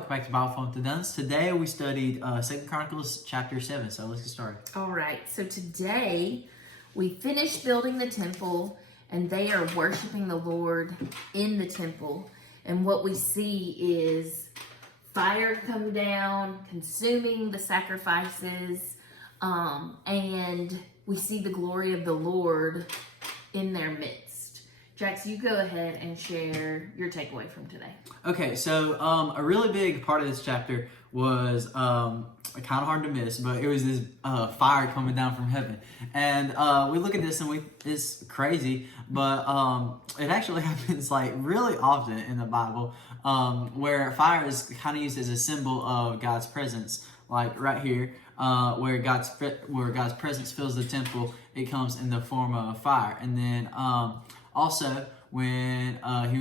welcome back to Bible Fun to Duns. Today we studied 2 Chronicles chapter 7, so let's get started. All right, so today we finished building the temple and they are worshiping the Lord in the temple. And what we see is fire come down, consuming the sacrifices, and we see the glory of the Lord in their midst. Jax, you go ahead and share your takeaway from today. Okay, so a really big part of this chapter was kind of hard to miss, but it was this fire coming down from heaven. And we look at this and it's crazy, but it actually happens like really often in the Bible, where fire is kind of used as a symbol of God's presence. Like right here, where God's presence fills the temple, it comes in the form of fire. And then also when he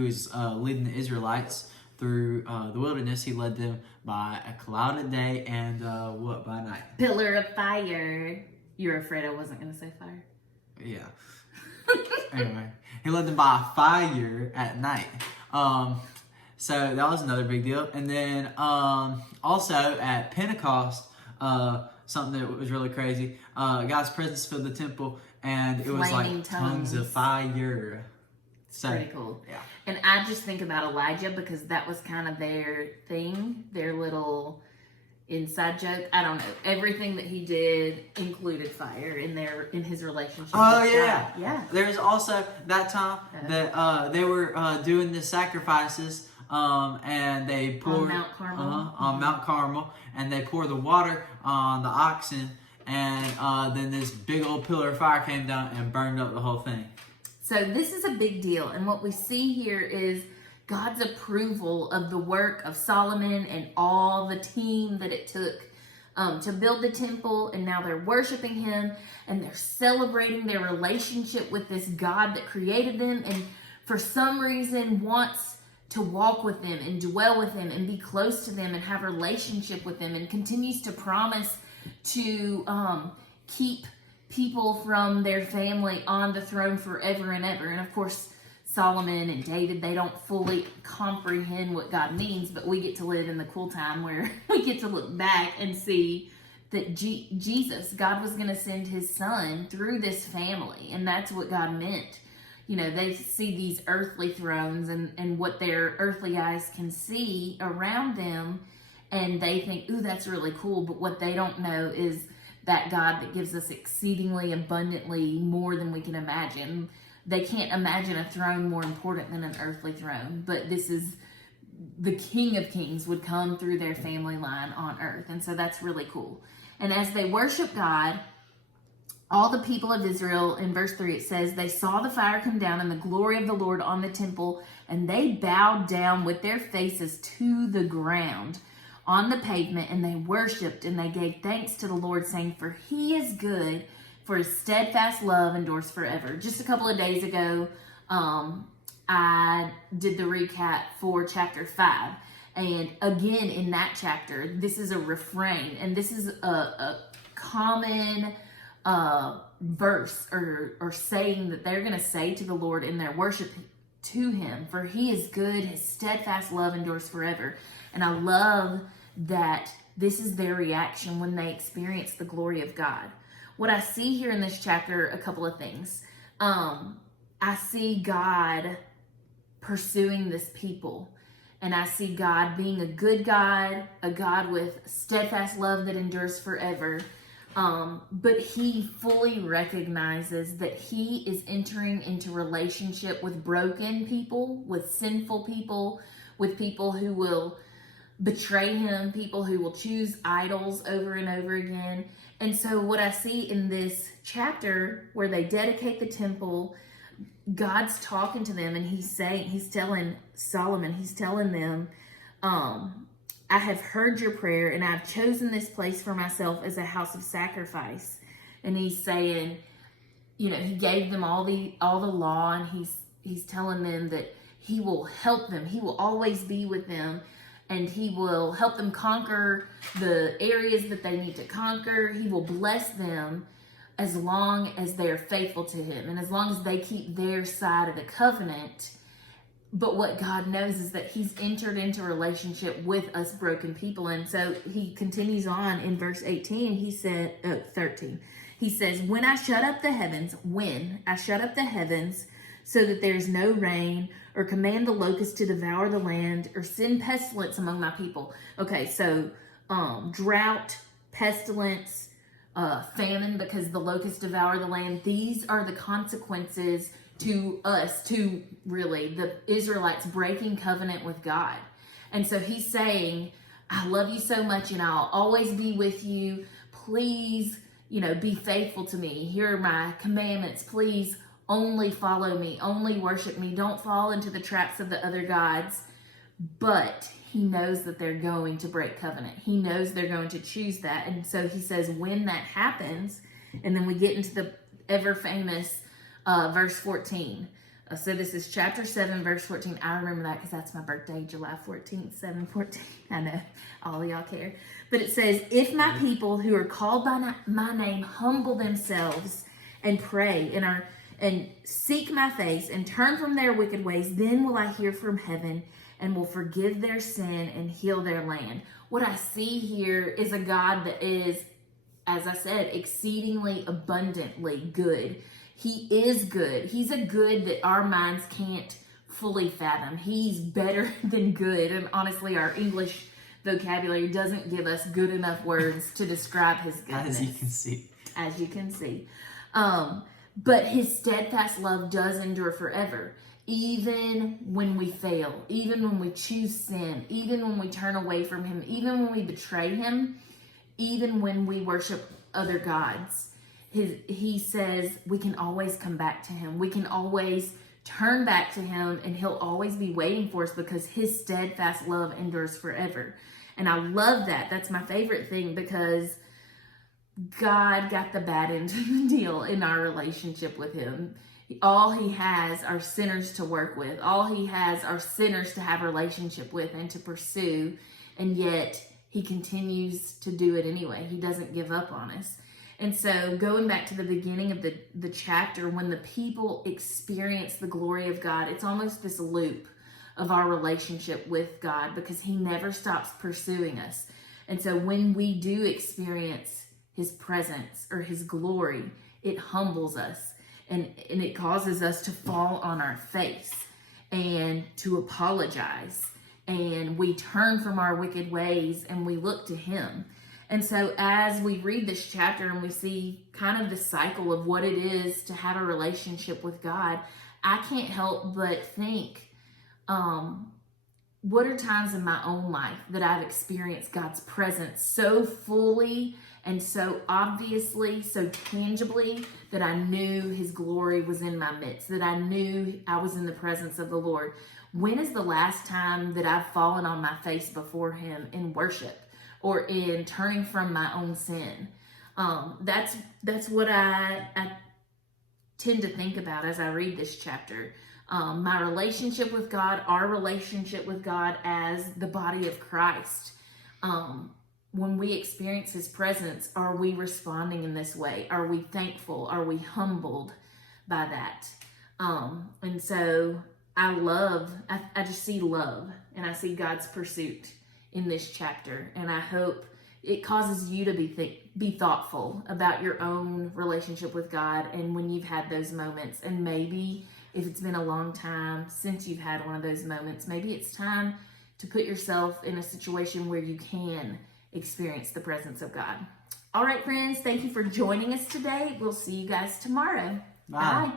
was leading the Israelites through the wilderness, he led them by a cloud at day and by night? Pillar of fire. You were afraid I wasn't going to say fire? Yeah. Anyway, he led them by fire at night. So that was another big deal. And then also at Pentecost, something that was really crazy, God's presence filled the temple, and it was like tongues of fire. So, pretty cool. Yeah. And I just think about Elijah because that was kind of their thing, their little inside joke. I don't know. Everything that he did included fire in his relationship. Oh with yeah, God. Yeah. There's also that time that they were doing the sacrifices, and they poured on Mount Carmel. On Mount Carmel, and they poured the water on the oxen, and then this big old pillar of fire came down and burned up the whole thing. So this is a big deal, and what we see here is God's approval of the work of Solomon and all the team that it took to build the temple, and now they're worshiping him, and they're celebrating their relationship with this God that created them, and for some reason wants to walk with them and dwell with them and be close to them and have a relationship with them, and continues to promise to keep people from their family on the throne forever and ever. And of course, Solomon and David, they don't fully comprehend what God means, but we get to live in the cool time where we get to look back and see that Jesus, God was going to send his son through this family, and that's what God meant. You know, they see these earthly thrones and what their earthly eyes can see around them, and they think, ooh, that's really cool, but what they don't know is that God that gives us exceedingly abundantly more than we can imagine. They can't imagine a throne more important than an earthly throne, but this is the King of Kings would come through their family line on earth, and so that's really cool. And as they worship God, all the people of Israel, in verse 3, it says, they saw the fire come down and the glory of the Lord on the temple, and they bowed down with their faces to the ground on the pavement, and they worshiped and they gave thanks to the Lord, saying, for he is good, for his steadfast love endures forever. Just a couple of days ago, I did the recap for chapter 5. And again, in that chapter, this is a refrain, and this is a common verse or saying that they're going to say to the Lord in their worship to him, for he is good, his steadfast love endures forever. And I love that this is their reaction when they experience the glory of God. What I see here in this chapter, a couple of things. I see God pursuing this people, and I see God being a good God, a God with steadfast love that endures forever. But he fully recognizes that he is entering into relationship with broken people, with sinful people, with people who will betray him, people who will choose idols over and over again. And so what I see in this chapter where they dedicate the temple, God's talking to them, and he's telling Solomon, he's telling them, I have heard your prayer, and I've chosen this place for myself as a house of sacrifice. And he's saying, you know, he gave them all the law, and he's telling them that he will help them. He will always be with them, and he will help them conquer the areas that they need to conquer. He will bless them as long as they are faithful to him, and as long as they keep their side of the covenant. But what God knows is that he's entered into a relationship with us broken people. And so he continues on in verse 18. He said, 13. He says, when I shut up the heavens, so that there is no rain, or command the locust to devour the land, or send pestilence among my people. Okay, so drought, pestilence, famine, because the locusts devour the land. These are the consequences to us, to really the Israelites breaking covenant with God. And so he's saying, I love you so much and I'll always be with you. Please, be faithful to me. Here are my commandments. Please only follow me, only worship me. Don't fall into the traps of the other gods. But he knows that they're going to break covenant. He knows they're going to choose that. And so he says, when that happens, and then we get into the ever famous verse 14. So this is chapter 7, verse 14. I remember that because that's my birthday, July 14th, 7/14. I know all of y'all care. But it says, if my people who are called by my name humble themselves and pray and seek my face and turn from their wicked ways, then will I hear from heaven and will forgive their sin and heal their land. What I see here is a God that is, as I said, exceedingly abundantly good. He is good. He's a good that our minds can't fully fathom. He's better than good. And honestly, our English vocabulary doesn't give us good enough words to describe his goodness. As you can see. But his steadfast love does endure forever. Even when we fail, even when we choose sin, even when we turn away from him, even when we betray him, even when we worship other gods. He says we can always come back to him. We can always turn back to him, and he'll always be waiting for us because his steadfast love endures forever. And I love that. That's my favorite thing, because God got the bad end of the deal in our relationship with him. All he has are sinners to work with. All he has are sinners to have a relationship with and to pursue. And yet he continues to do it anyway. He doesn't give up on us. And so going back to the beginning of the chapter, when the people experience the glory of God, it's almost this loop of our relationship with God, because he never stops pursuing us. And so when we do experience his presence or his glory, it humbles us and it causes us to fall on our face and to apologize. And we turn from our wicked ways and we look to him. And so as we read this chapter and we see kind of the cycle of what it is to have a relationship with God, I can't help but think, what are times in my own life that I've experienced God's presence so fully and so obviously, so tangibly, that I knew his glory was in my midst, that I knew I was in the presence of the Lord. When is the last time that I've fallen on my face before him in worship? Or in turning from my own sin? That's what I tend to think about as I read this chapter. My relationship with God, our relationship with God as the body of Christ. When we experience his presence, are we responding in this way? Are we thankful? Are we humbled by that? And so I just see love, and I see God's pursuit in this chapter, and I hope it causes you to be thoughtful about your own relationship with God, and when you've had those moments, and maybe if it's been a long time since you've had one of those moments, maybe it's time to put yourself in a situation where you can experience the presence of God. All right, friends, thank you for joining us today. We'll see you guys tomorrow. Bye. Bye.